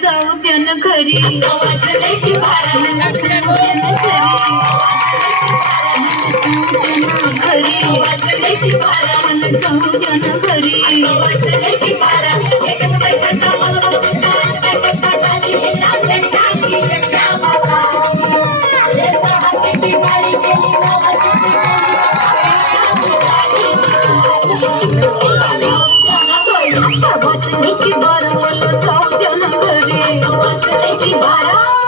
जाऊ द्या ना घरी वाजल्याची बारा घरी वाजल्याची बारा मला जाऊ द्या ना घरी वाजल्याची बारा वाजल्याची बारा मला जाऊ द्या ना घरी वाजल्याची बारा